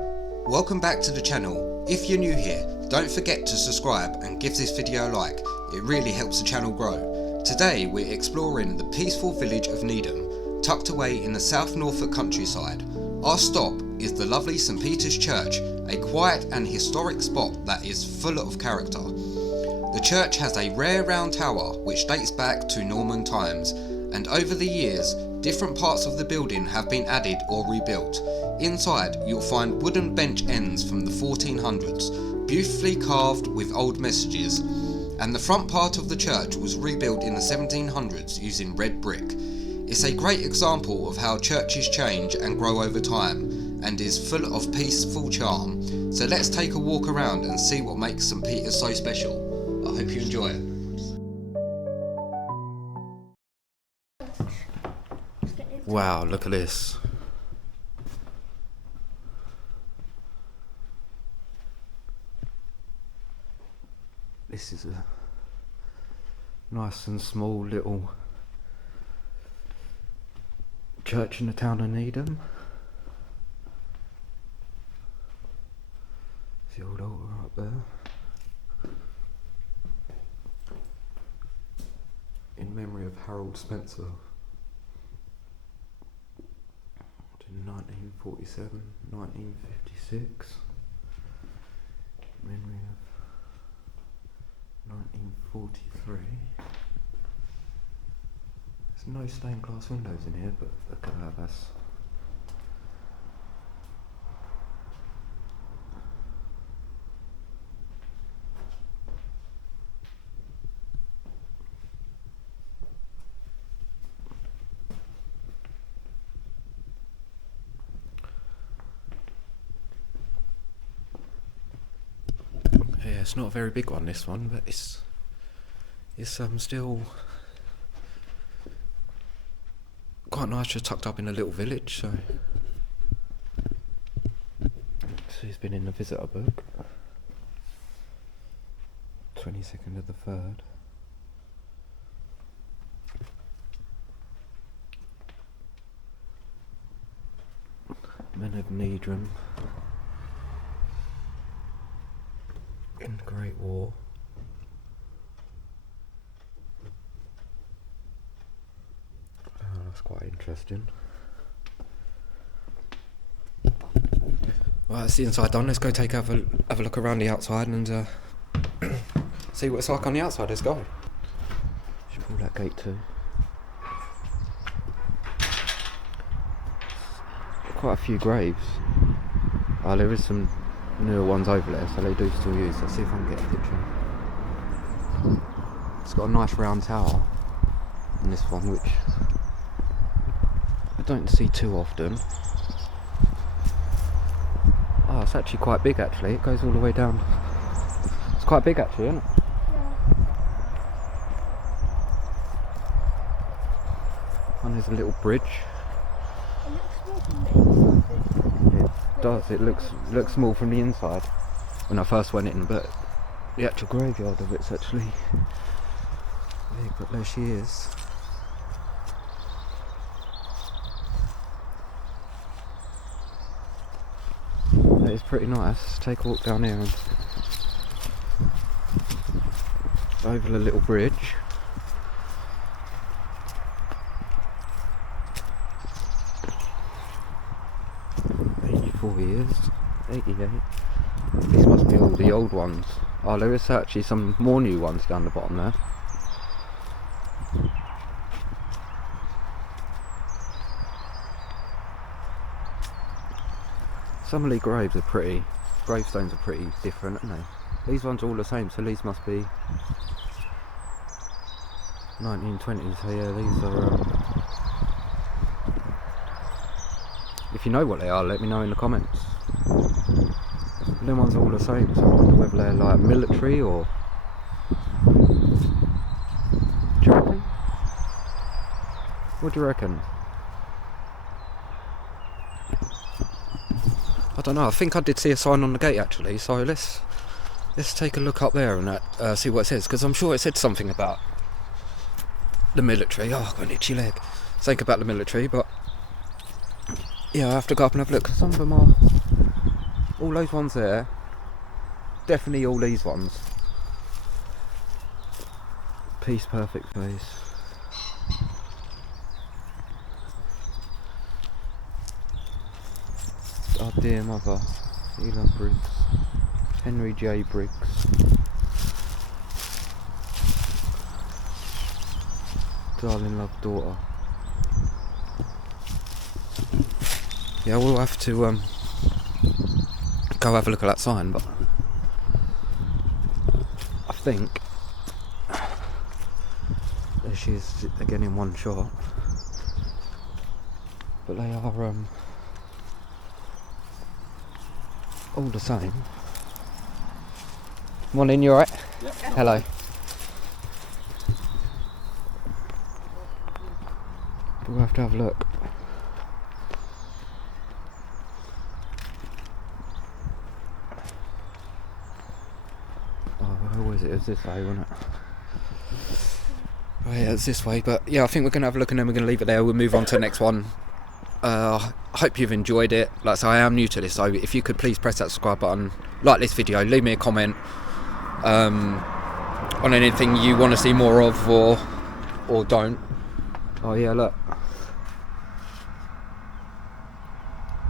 Welcome back to the channel. If you're new here, don't forget to subscribe and give this video a like, it really helps the channel grow. Today we're exploring the peaceful village of Needham, tucked away in the South Norfolk countryside. Our stop is the lovely St Peter's Church, a quiet and historic spot that is full of character. The church has a rare round tower which dates back to Norman times, and over the years different parts of the building have been added or rebuilt. Inside you'll find wooden bench ends from the 1400s, beautifully carved with old messages, and the front part of the church was rebuilt in the 1700s using red brick. It's a great example of how churches change and grow over time, and is full of peaceful charm. So let's take a walk around and see what makes St Peter's so special. I hope you enjoy it. Wow, look at this. This is a nice and small little church in the town of Needham. The old altar up there. In memory of Harold Spencer. In 1947, 1956. In memory of 1943. There's no stained glass windows in here, but look at that, that's... Yeah, it's not a very big one, this one, but it's still quite nice, just tucked up in a little village. So he's been in the visitor book. 22nd of the 3rd. Men of Needham in the Great War. Oh, that's quite interesting. Well, that's the inside done. Let's go have a look around the outside and see what it's like on the outside. Let's go. Should pull that gate too. Quite a few graves. Oh, there is some newer ones over there, so they do still use. Let's see if I can get a picture. It's got a nice round tower in this one, which I don't see too often. Oh, it's actually quite big actually. It goes all the way down. It's quite big actually, isn't it? Yeah. And there's a little bridge. It looks small from the inside. It does, it looks small from the inside when I first went in, but the actual graveyard of it's actually big. But there she is. That is pretty nice. Take a walk down here and over the little bridge. Years, 88. These must be all the old ones. Oh, there is actually some more new ones down the bottom there. Some of the gravestones are pretty different, aren't they? These ones are all the same, so these must be 1920s. So yeah, these are if you know what they are, let me know in the comments. Them ones are all the same, so I wonder whether they're like military or... Do you reckon? What do you reckon? I don't know, I think I did see a sign on the gate actually, so let's take a look up there and see what it says, because I'm sure it said something about the military. Oh, I've got an itchy leg. Something about the military, but yeah, I have to go up and have a look, because some of them are All those ones there. Definitely all these ones. Piece perfect face. Our dear mother, Elon Briggs, Henry J. Briggs, darling love daughter. Yeah, we'll have to go have a look at that sign, but I think there she is again in one shot. But they are all the same. Morning, you alright? Yep. Hello. We'll have to have a look. Oh, where was it? It was this way, wasn't it? Oh yeah, it's this way, but yeah, I think we're going to have a look and then we're going to leave it there. We'll move on to the next one. I hope you've enjoyed it. Like I say, I am new to this, so if you could please press that subscribe button, like this video, leave me a comment on anything you want to see more of or don't. Oh yeah, look,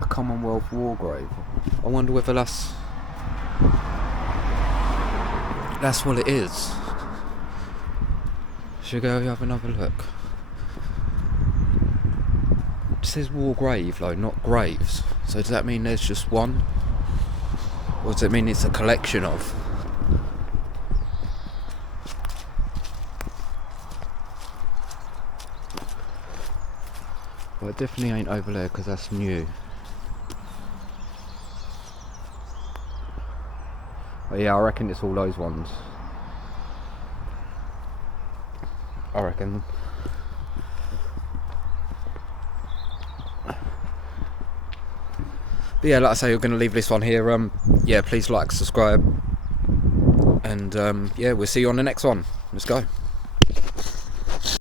a Commonwealth War grave. I wonder whether that's what it is. Should we go have another look? It says war grave though, not graves. So does that mean there's just one? Or does it mean it's a collection of? Well, it definitely ain't over there because that's new. But yeah, I reckon it's all those ones. I reckon. But yeah, like I say, we're going to leave this one here. Yeah, please like, subscribe, and yeah, we'll see you on the next one. Let's go.